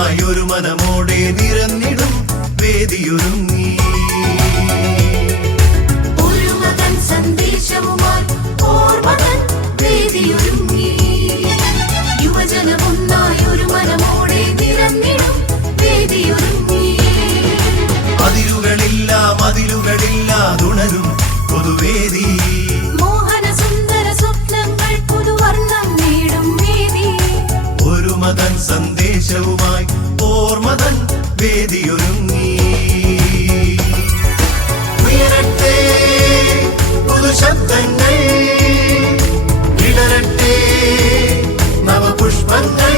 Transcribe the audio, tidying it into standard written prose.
ഒന്നായി ഒരു മനമോടെ നിറഞ്ഞിടും വേദിയൊരുങ്ങി. ഒരു മകൻ സന്ദേശവുമായി ഓർമ്മതൻ വേദിയൊരുങ്ങി. യുവജനം ഒന്നായി ഒരു മനമോടെ നിറഞ്ഞിടും വേദിയൊരുങ്ങി. അതിരുകളില്ലാതുണരും പൊതുവേദി. മോഹന സുന്ദര സ്വപ്നങ്ങൾ പുതുവർണ്ണം നേടും വേദി. ഒരു മകൻ സന്ദേശവുമായി ഓർമ്മതൻ വേദിയൊരുങ്ങി. ഉയരട്ടെ പുതുശബ്ദങ്ങൾ, വിടരട്ടെ നവപുഷ്പങ്ങൾ.